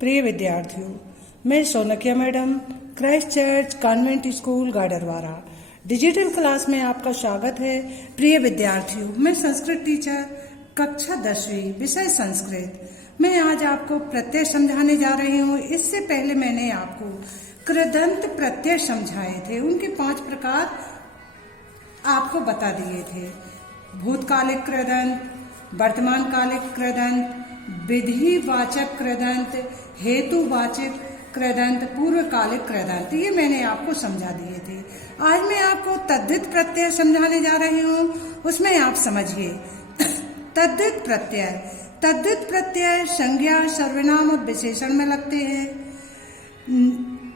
प्रिय विद्यार्थियों, मैं Sonkiya madam Christ church convent school Gadarwara digital class में आपका स्वागत है। प्रिय विद्यार्थियों, मैं संस्कृत टीचर कक्षा 10वीं विषय संस्कृत। मैं आज आपको प्रत्यय समझाने जा रही हूँ। इससे पहले मैंने आपको कृदंत प्रत्यय समझाए थे, उनके 5 प्रकार आपको बता दिए थे। भूतकालिक कृदंत, वर्तमान कालिक कृदंत, विधिवाचक कृदंत, हेतुवाचक कृदंत, पूर्वकालिक कृदंत, ये मैंने आपको समझा दिए थे। आज मैं आपको तद्धित प्रत्यय समझाने जा रही हूँ, उसमें आप समझिए। तद्धित प्रत्यय, तद्धित प्रत्यय संज्ञा, सर्वनाम और विशेषण में लगते हैं।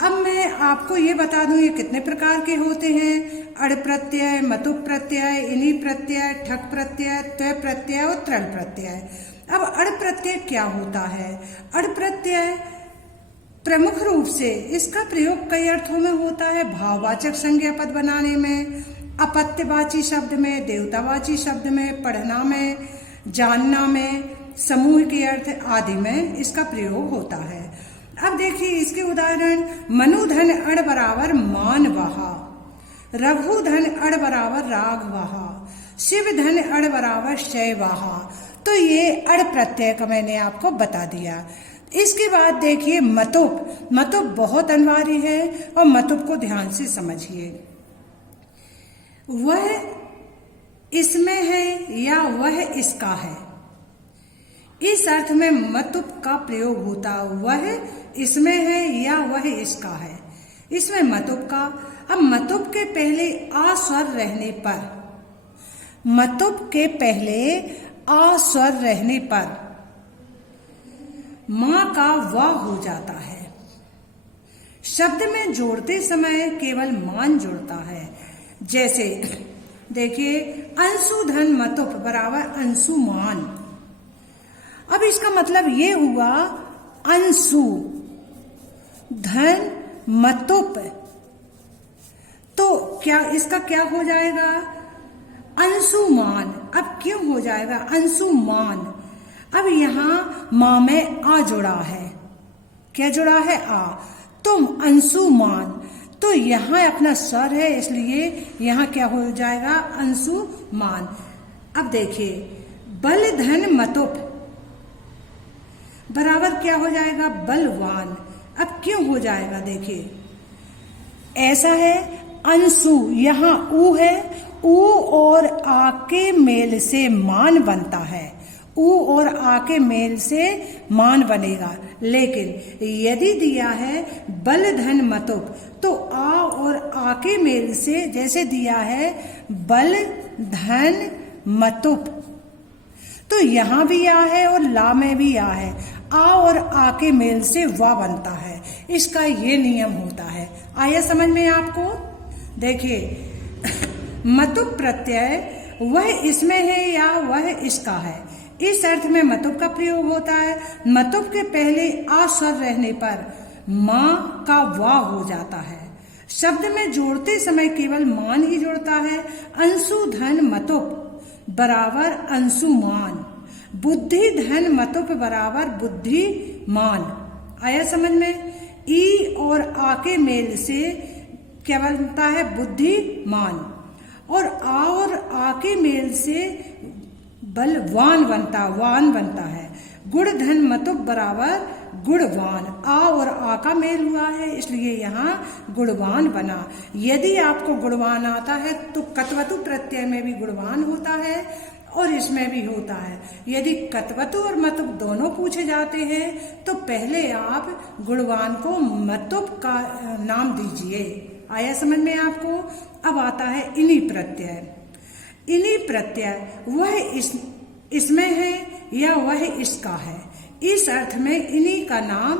अब मैं आपको ये बता दूं ये कितने प्रकार के होते हैं। अड़ प्रत्यय, मतुप प्रत्यय, इनी प्रत्यय, ठक प्रत्यय, त्व प्रत्यय और त्रल प्रत्यय। अब अड़ प्रत्यय क्या होता है? अड़ प्रत्यय प्रमुख रूप से इसका प्रयोग कई अर्थों में होता है। भाववाचक संज्ञा पद बनाने में, अपत्यवाची शब्द में, देवतावाची शब्द में, पढ़ना में, जानना में, समूह के अर्थ आदि में इसका प्रयोग होता है। अब देखिए इसके उदाहरण। मनुधन अड़ बराबर मान वहा, रघुधन अड़ बराबर राग वहा, शिव धन अड़ बराबर शय वहा। तो ये अड़ प्रत्यय का मैंने आपको बता दिया। इसके बाद देखिए मतुप। मतुप बहुत अनिवार्य है और मतुप को ध्यान से समझिए। वह इसमें है या वह इसका है, इस अर्थ में मतुप का प्रयोग होता। वह इसमें है या वह इसका है, इसमें मतुप का। अब मतुप के पहले आ स्वर रहने पर, मतुप के पहले आ स्वर रहने पर मां का वा हो जाता है। शब्द में जोड़ते समय केवल मान जुड़ता है। जैसे देखिए अंशुधन मतुप बराबर अंशुमान। अब इसका मतलब ये हुआ अंशु धन मतुप, तो क्या इसका क्या हो जाएगा? अंशुमान। अब क्यों हो जाएगा अंशुमान? अब यहाँ मां में आ जुड़ा है। क्या जुड़ा है? आ। तुम अंशुमान, तो यहाँ अपना स्वर है, इसलिए यहाँ क्या हो जाएगा? अंशुमान। अब देखिए बल धन मतुप बराबर क्या हो जाएगा? बलवान। अब क्यों हो जाएगा? देखिए ऐसा है, अंशु यहाँ ऊ है, ऊ और आ के मेल से मान बनता है। ऊ और आ के मेल से मान बनेगा। लेकिन यदि दिया है बल धन मतुप, तो आ और आ के मेल से जैसे दिया है बल धन मतुप, तो यहाँ भी आ है और ला में भी आ है। आ और आ के मेल से वा बनता है। इसका ये नियम होता है। आया समझ में आपको? देखिए मतुप प्रत्यय वह इसमें है या वह इसका है, इस अर्थ में मतुप का प्रयोग होता है। मतुप के पहले आ स्वर रहने पर मां का वा हो जाता है। शब्द में जोड़ते समय केवल मान ही जुड़ता है। अंशु धन मतुप बराबर अंशुमान, बुद्धि धन मतुप बराबर बुद्धिमान। आया समझ में? ई और आ के मेल से क्या बनता है? बुद्धिमान। और आ और आ के मेल से बलवान बनता, वान बनता है। गुण धन मतुप बराबर गुणवान। आ और आ का मेल हुआ है, इसलिए यहाँ गुणवान बना। यदि आपको गुणवान आता है तो कत्वतु प्रत्यय में भी गुणवान होता है और इसमें भी होता है। यदि कत्वतु और मतुप दोनों पूछे जाते हैं तो पहले आप गुणवान को मतुप का नाम दीजिए। आया समझ में आपको? अब आता है इनी प्रत्यय। इनी प्रत्यय वह इसमें है या वह इसका है, इस अर्थ में इनी का नाम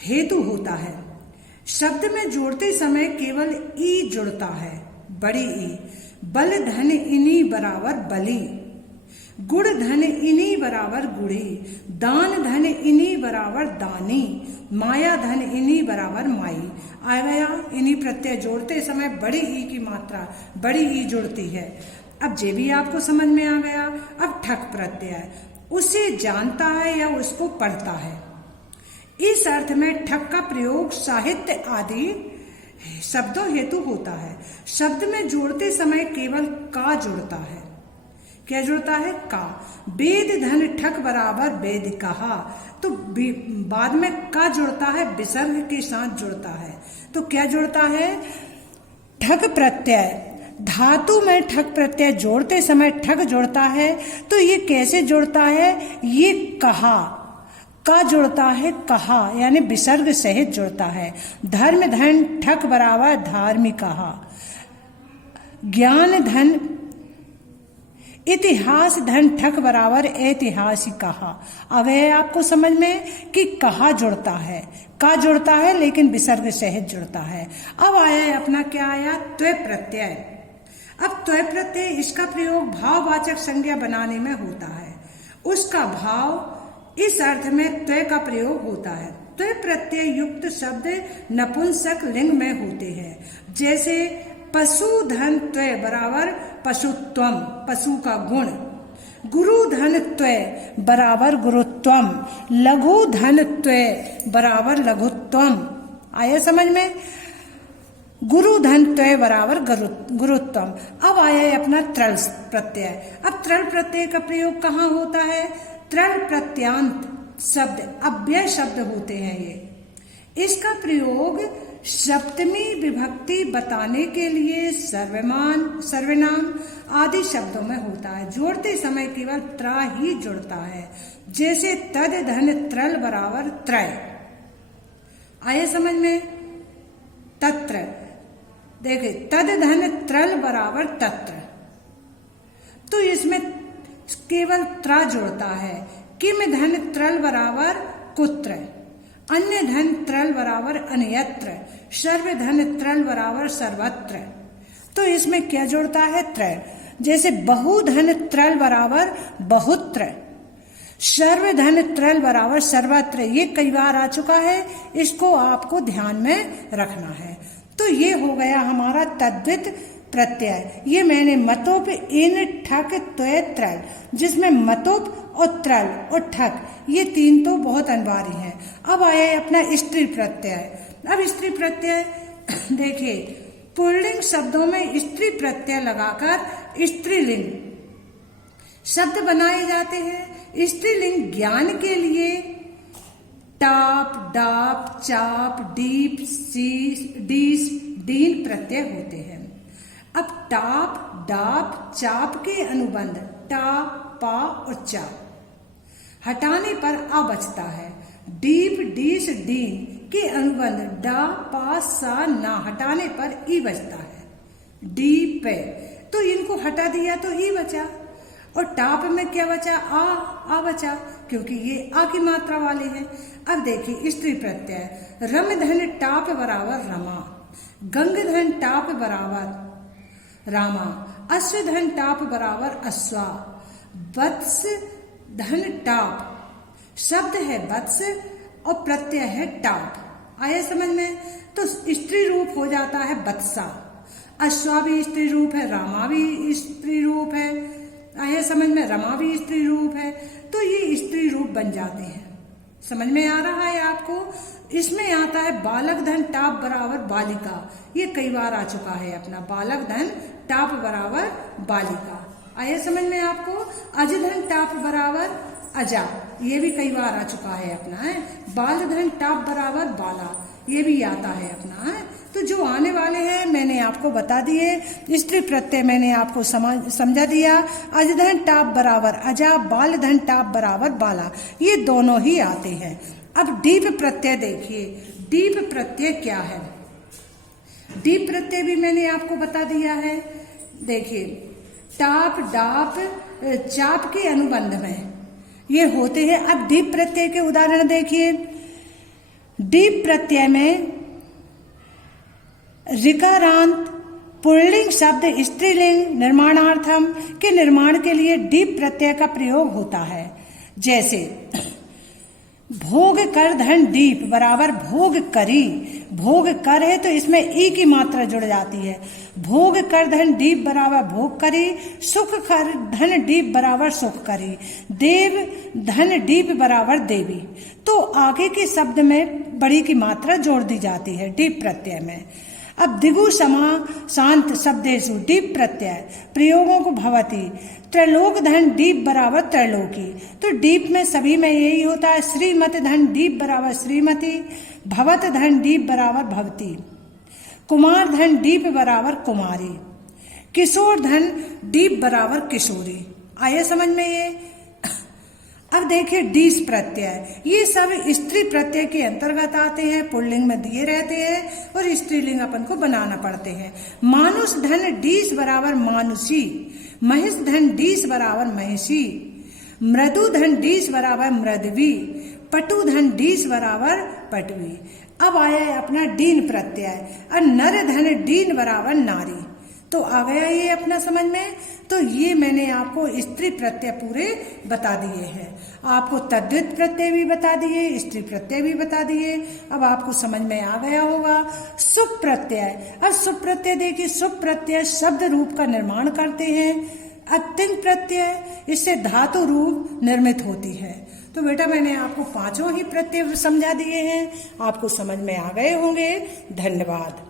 हेतु होता है। शब्द में जोड़ते समय केवल ई जुड़ता है, बड़ी ई। बल धन इनी बराबर बली, गुण धन इनी बराबर गुड़ी, दान धन इनी बराबर दानी, माया धन इनी बराबर माई। आ गया? इनी प्रत्यय जोड़ते समय बड़ी ई की मात्रा, बड़ी ई जुड़ती है। अब ये भी आपको समझ में आ गया। अब ठक प्रत्यय उसे जानता है या उसको पढ़ता है, इस अर्थ में ठक का प्रयोग साहित्य आदि शब्दों हेतु होता है। शब्द में जोड़ते समय केवल का जुड़ता है। क्या जुड़ता है? का। वेद धन ठक बराबर वेद कहा, तो बाद में का जुड़ता है, विसर्ग के साथ जुड़ता है। तो क्या जुड़ता है? ठक प्रत्यय। धातु में ठक प्रत्यय जोड़ते समय ठक जुड़ता है। तो ये कैसे जुड़ता है? ये कहा, का जुड़ता है, कहा यानी विसर्ग सहित जुड़ता है। धर्म धन ठक बराबर धार्मिकहा। ज्ञान धन इतिहास धन ठक बराबर ऐतिहासिकहा। अब है आपको समझ में कि कहा जुड़ता है, का जुड़ता है लेकिन विसर्ग सहित जुड़ता है। अब आया है अपना क्या आया? त्वय प्रत्यय। अब त्वय प्रत्यय, इसका प्रयोग भाववाचक संज्ञा बनाने में होता है। उसका भाव इस अर्थ में त्वय का प्रयोग होता है। त्वय प्रत्यय युक्त शब्द नपुंसक लिंग में होते हैं। जैसे पशुधन त्वय बराबर पशुत्वम, पशु का गुण। गुरु धन त्वय बराबर गुरुत्वम। लघु धन त्वय बराबर लघुत्वम। आया समझ में? गुरु धन त्वय बराबर गुरुत्वम। अब आया है अपना त्रल प्रत्यय। अब त्रल प्रत्यय का प्रयोग कहाँ होता है? त्रल प्रत्यांत शब्द, अव्यय शब्द होते हैं ये। इसका प्रयोग सप्तमी विभक्ति बताने के लिए सर्वनाम आदि शब्दों में होता है। जोड़ते समय केवल त्रा ही जुड़ता है। जैसे तद धन त्रल बराबर त्रय। आया समझ में? तत्र, देखिए तद धन त्रल बराबर तत्र, तो इसमें केवल त्रा जुड़ता है। किम धन त्रल बराबर कुत्र। अन्य धन त्रल बराबर अन्यत्र। सर्व धन त्रल बराबर सर्वत्र। तो इसमें क्या जुड़ता है? त्रय। जैसे बहुधन त्रल बराबर बहुत्र। सर्वधन त्रल बराबर सर्वत्र। ये कई बार आ चुका है, इसको आपको ध्यान में रखना है। तो ये हो गया हमारा तद्धित प्रत्यय। ये मैंने मतोप इन ठक त्वय त्रल, जिसमें मतोप और त्रल और ठक ये तीन तो बहुत अनिवार्य हैं। अब आया है अपना स्त्री प्रत्यय। अब स्त्री प्रत्यय देखिए, पुल्लिंग शब्दों में स्त्री प्रत्यय लगाकर स्त्रीलिंग शब्द बनाए जाते हैं। स्त्रीलिंग ज्ञान के लिए टाप, डाप, चाप, डीप, डीस, डीन प्रत्यय होते हैं। अब टाप, डाप, चाप के अनुबंध टा, पा और चाप हटाने पर आ बचता है। डीप, डीस, डीन के अनुबंध डा, पा, सा, ना हटाने पर ई बचता है। डीप, तो इनको हटा दिया तो ई बचा। और टाप में क्या बचा? आ बचा, क्योंकि ये आ की मात्रा वाले हैं। अब देखिए स्त्री प्रत्यय। रम धन टाप बराबर रमा। गंग धन टाप बराबर रामा। अश्व धन टाप बराबर अश्वा। वत्स धन टाप शब्द है वत्स और प्रत्यय है टाप। आया समझ में? तो स्त्री रूप हो जाता है वत्सा। अश्वा भी स्त्री रूप है, रामा भी स्त्री रूप है। आया समझ में? रमा भी स्त्री रूप है। तो ये स्त्री रूप बन जाते हैं। समझ में आ रहा है आपको? इसमें आता है बालक धन टाप बराबर बालिका। ये कई बार आ चुका है अपना, बालक धन टाप बराबर बालिका। आया समझ में आपको? अज धन टाप बराबर अजा, ये भी कई बार आ चुका है अपना है। बाल धन टाप बराबर बाला, ये भी आता है अपना है। तो जो आने वाले हैं मैंने आपको बता दिए। स्त्री प्रत्यय मैंने आपको समझा दिया। अज धन टाप बराबर अजा, बाल धन टाप बराबर बाला, ये दोनों ही आते हैं। अब डीप प्रत्यय देखिए। डीप प्रत्यय क्या है? डीप प्रत्यय भी मैंने आपको बता दिया है। देखिए टाप, डाप, चाप के अनुबंध में ये होते हैं। अब डीप प्रत्यय के उदाहरण देखिए। डीप प्रत्यय में ऋकारांत पुल्लिंग शब्द स्त्रीलिंग निर्माणार्थम के निर्माण के लिए डीप प्रत्यय का प्रयोग होता है। जैसे भोग कर धन दीप बराबर भोग करी। भोग कर है तो इसमें ई की मात्रा जुड़ जाती है। भोग कर धन दीप बराबर भोग करी। सुख कर धन दीप बराबर सुख करी। देव धन दीप बराबर देवी। तो आगे के शब्द में बड़ी की मात्रा जोड़ दी जाती है दीप प्रत्यय में। अब दिगु समा शांत शब्देशु दीप प्रत्यय प्रयोगों को भवती। त्रैलोक धन दीप बराबर त्रैलोकी। तो दीप में सभी में यही होता है। श्रीमत धन दीप बराबर श्रीमती। भवत धन दीप बराबर भवती। कुमार धन दीप बराबर कुमारी। किशोर धन दीप बराबर किशोरी। आइए समझ में ये। अब देखिए डीस प्रत्यय, ये सब स्त्री प्रत्यय के अंतर्गत आते हैं, पुल्लिंग में दिए रहते हैं और स्त्रीलिंग अपन को बनाना पड़ते हैं। मानुष धन डीस बराबर मानुषी। महिष धन डीस बराबर महिषी। मृदु धन डीस बराबर मृदवी। पटु धन डीस बराबर पटवी। अब आया है अपना डीन प्रत्यय और नर धन डीन बराबर नारी। तो आ गया ये अपना समझ में। तो ये मैंने आपको स्त्री प्रत्यय पूरे बता दिए हैं। आपको तद्धित प्रत्यय भी बता दिए, स्त्री प्रत्यय भी बता दिए। अब आपको समझ में आ गया होगा। सुप प्रत्यय। अब सुप प्रत्यय देखिए, सुप प्रत्यय शब्द रूप का निर्माण करते हैं। अत्यंत प्रत्यय इससे धातु रूप निर्मित होती है। तो बेटा मैंने आपको पांचों ही प्रत्यय समझा दिए हैं, आपको समझ में आ गए होंगे। धन्यवाद।